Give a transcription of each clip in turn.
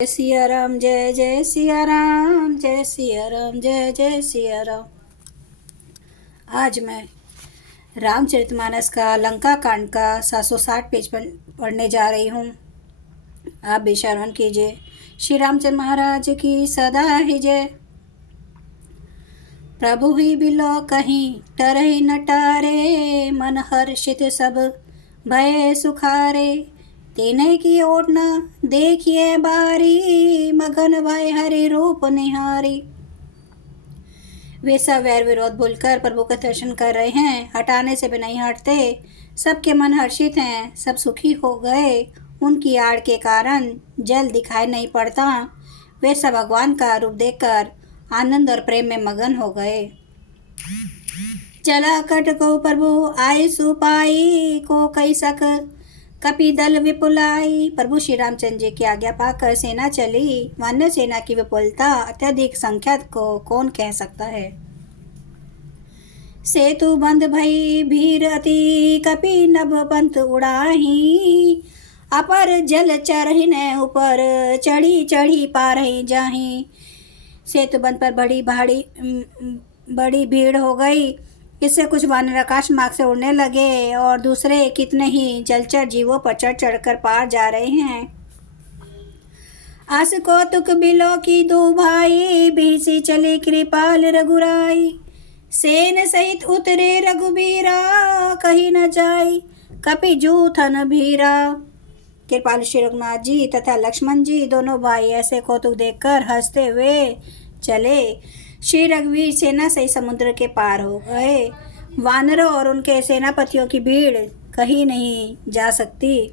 जय सिया राम, जय जय सिया राम, जय सिया राम, जय जय सिया राम। आज मैं रामचरितमानस का लंका कांड का 760 पेज पर पढ़ने जा रही हूँ। आप भी श्रवण कीजिए। श्री रामचंद्र महाराज की सदा ही जय। प्रभु ही बिलो कहीं टरहि न टारे, मन हर्षित सब भय सुखारे। तेने की ओट न देखिए बारी, मगन भय हरि रूप निहारी। वे सब वैर विरोध भूलकर प्रभु का दर्शन कर रहे हैं, हटाने से भी नहीं हटते। सबके मन हर्षित हैं, सब सुखी हो गए। उनकी आड़ के कारण जल दिखाई नहीं पड़ता। वे सब भगवान का रूप देखकर आनंद और प्रेम में मगन हो गए। चला कट को प्रभु आई सुपाई, को कई सक कपि दल विपुलाई। प्रभु श्री रामचंद्र जी की आज्ञा पाकर सेना चली। वानर सेना की विपुलता अत्यधिक संख्या को कौन कह सकता है। सेतु बंद भई भीर अति, कपि नभ पंथ उड़ाही। अपर जल चरहिने ऊपर, चढ़ी चढ़ी पारही जाही। सेतु बंद पर बड़ी भीड़ हो गई। इससे कुछ वानर आकाश मार्ग से उड़ने लगे और दूसरे कितने ही जलचर जीवों पर चढ़ चढ़कर पार जा रहे हैं। आस कौतुक बिलो की दो भाई, भीसी चले कृपाल रघुराई। सेन सहित उतरे रघुबीरा, कहीं न जाई कपि जूथन भीरा। कृपाल श्री रघुनाथ जी तथा लक्ष्मण जी दोनों भाई ऐसे कौतुक देखकर हंसते हुए चले। श्री रघुवीर सेना से समुद्र के पार हो गए। वानरों और उनके सेनापतियों की भीड़ कहीं नहीं जा सकती।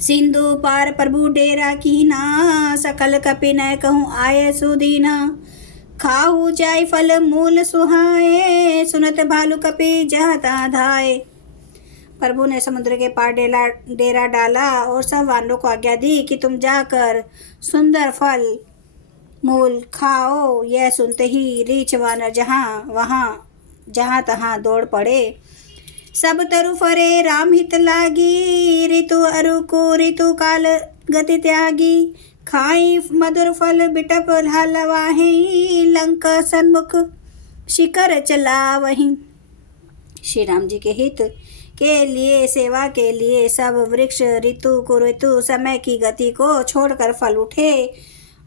सिंधु पार प्रभु डेरा कीना, सकल कपि नय कहूँ आये सुदीना। खाहु जाय फल मूल सुहाए, सुनत भालु कपि जहता धाये। प्रभु ने समुद्र के पार डेरा डाला और सब वानरों को आज्ञा दी कि तुम जाकर सुंदर फल मूल खाओ। यह सुनते ही रीछ वानर जहाँ तहाँ दौड़ पड़े। सब तरु फरे राम हित लागी, ऋतु अरु को ऋतु काल गति त्यागी। खाई मधुर फल बिटप हलवाही, लंका सन्मुख शिखर चला वहीं। श्री राम जी के हित के लिए, सेवा के लिए सब वृक्ष ऋतु कुऋतु समय की गति को छोड़कर फल उठे।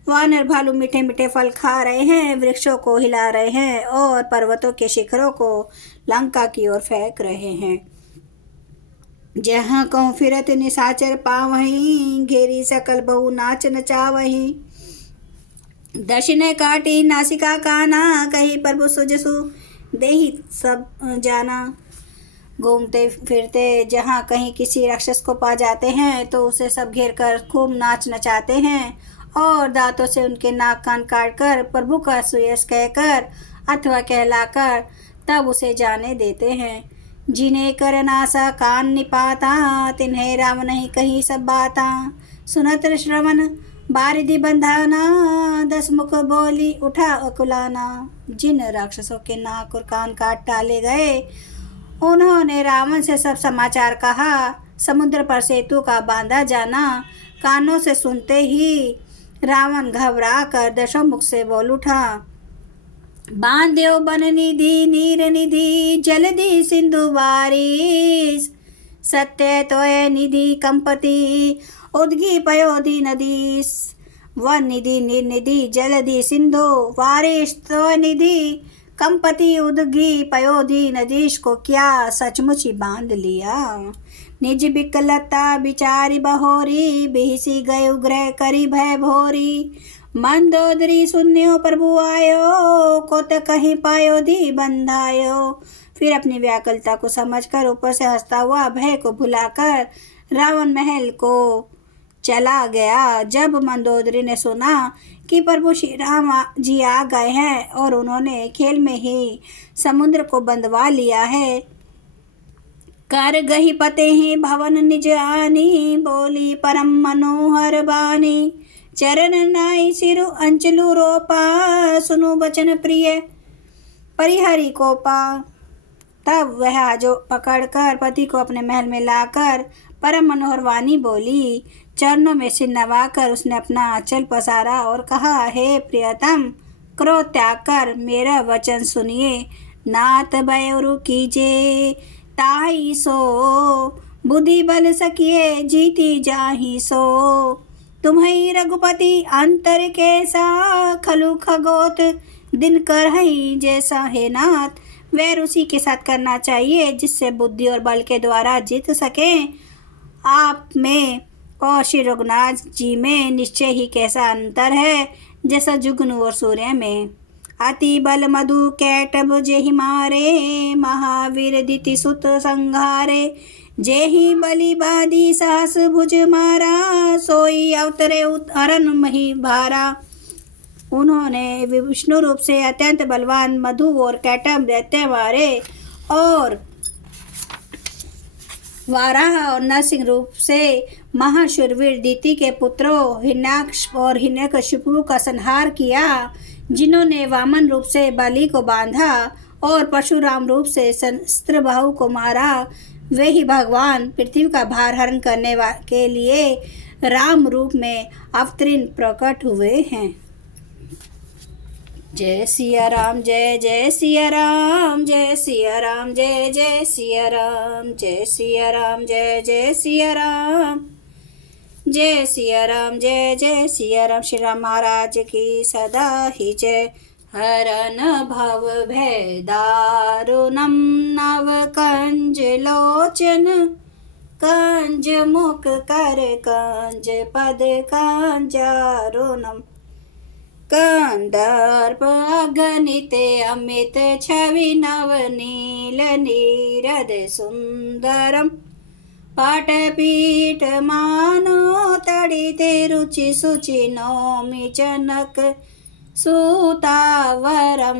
वानर भालू मीठे मीठे फल खा रहे हैं, वृक्षों को हिला रहे हैं और पर्वतों के शिखरों को लंका की ओर फेंक रहे हैं। जहाँ कहूँ फिरत निशाचर पावहीं, घेरी सकल बहु नाच नचावहीं। दर्शने काटी नासिका काना, कही प्रभु सुजसु देहि सब जाना। घूमते फिरते जहाँ कहीं किसी राक्षस को पा जाते हैं तो उसे सब घेर कर खूब नाच नचाते हैं और दांतों से उनके नाक कान काट कर प्रभु का सुयश कहकर अथवा कहलाकर तब उसे जाने देते हैं। जिन्हें कर नासा कान निपाता, तिन्हें राम नहीं कही सब बाता। सुनत श्रवण बारिधि बंधाना, 10 मुख बोली उठा अकुलाना। जिन राक्षसों के नाक और कान काट डाले गए उन्होंने रावण से सब समाचार कहा। समुद्र पर सेतु का बांधा जाना कानों से सुनते ही रावण घबरा कर 10 मुख से बोल उठा। बांध्यो बन निधि नीर निधि, जलधि सिंधु बारिश। सत्य तोय निधि कंपति, उद्गी पयोधि नदीस। वन निधि निर्निधि जलधि सिंधु बारिश, तोय निधि कंपति उद्गी पयोधि नदीश को क्या सचमुच ही बांध लिया। निज बिकलता बिचारी बहोरी, बिहसी गए उग्रह करी भय भोरी। मंदोदरी सुन्यो प्रभु आयो, को त कहीं पायो धी बंधायो। फिर अपनी व्याकुलता को समझकर ऊपर से हंसता हुआ भय को भुलाकर रावण महल को चला गया। जब मंदोदरी ने सुना कि प्रभु श्री राम जी आ गए हैं और उन्होंने खेल में ही समुद्र को बंधवा लिया है, कर गही पते ही भवन निज आनी। बोली परम मनोहर बानी, चरण नाई सिरु अंचलु रोपा। सुनु बचन प्रिय परिहरि कोपा। तब वह जो पकड़कर पति को अपने महल में लाकर परम मनोहर वाणी बोली, चरणों में सिर नवाकर उसने अपना आंचल पसारा और कहा, हे प्रियतम, क्रोध त्याग कर मेरा वचन सुनिए। नाथ बयरु कीजे ताई सो, बुद्धि बल सकिए जीती जाही सो। तुम्हें रघुपति अंतर कैसा, खलु खगोत दिन कर हई जैसा है नाथ। वैर उसी के साथ करना चाहिए जिससे बुद्धि और बल के द्वारा जीत सके। आप में और श्री रघुनाथ जी में निश्चय ही कैसा अंतर है जैसा जुगनू और सूर्य में। अति बल मधु कैटभ जेहि मारे, महावीर दिति सुत संघारे। जेहि बलि बादी सहस भुज मारा, सोई अवतरे हरन मही भारा। उन्होंने विष्णु रूप से अत्यंत बलवान मधु और कैटभ दैत्य मारे और वाराह और नरसिंह रूप से महाशूरवीर दिति के पुत्रों हिरण्याक्ष और हिरण्यकशिपु का संहार किया। जिन्होंने वामन रूप से बलि को बांधा और परशुराम रूप से सहस्त्रबाहु को मारा, वे ही भगवान पृथ्वी का भार हरण करने के लिए राम रूप में अवतीर्ण प्रकट हुए हैं। जय सिया राम, जय जय सिया राम, जय सिया राम, जय जय सिया राम, जय सिया राम, जय जय सिया राम, जय सिया राम, जय जय सिया राम। श्री राम महाराज की सदा ही जय। हरन भव भय दारुणम, नव कंज लोचन, कंज मुख कर कंज पद कंजारुणम। कंदर्प अगणित अमित छवि, नव नील नीरद सुंदरम। पाटपीठ मानो तड़िते रुचि सुचि, नौमि जनक सुतावरम।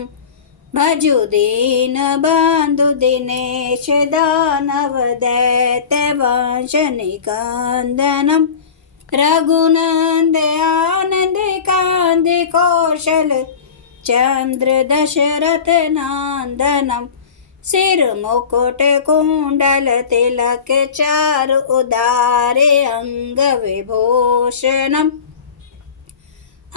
भजु दीन बंधु दिनेश, दानव दैत्य वंश निकंदनम। रघुनंद आनंद कांद कौशल, चंद्र दशरथ नंदनम। सिर मुकुट कुंडल तिलक, चार उदारे अंग विभूषणम।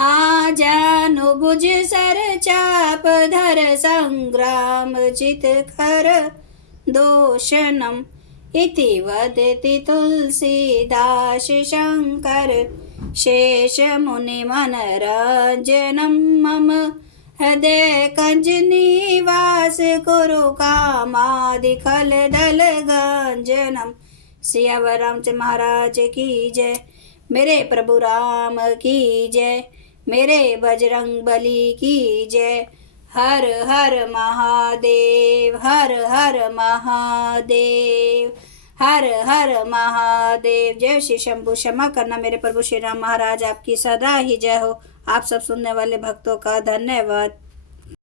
आजानुभुज सर चाप धर, संग्राम जित कर दोषणम। इति वदति तुलसीदास शंकर, शेष मुनि मनरंजनम। मम हृदय कंज निवास, कुरु कामादि खल दल गंजनम। सियावर रामचंद्र महाराज की जय। मेरे प्रभु राम की जय। मेरे बजरंग बली की जय। हर हर महादेव, हर हर महादेव, हर हर महादेव। जय श्री शंभु। क्षमा करना मेरे प्रभु श्री राम महाराज, आपकी सदा ही जय हो। आप सब सुनने वाले भक्तों का धन्यवाद।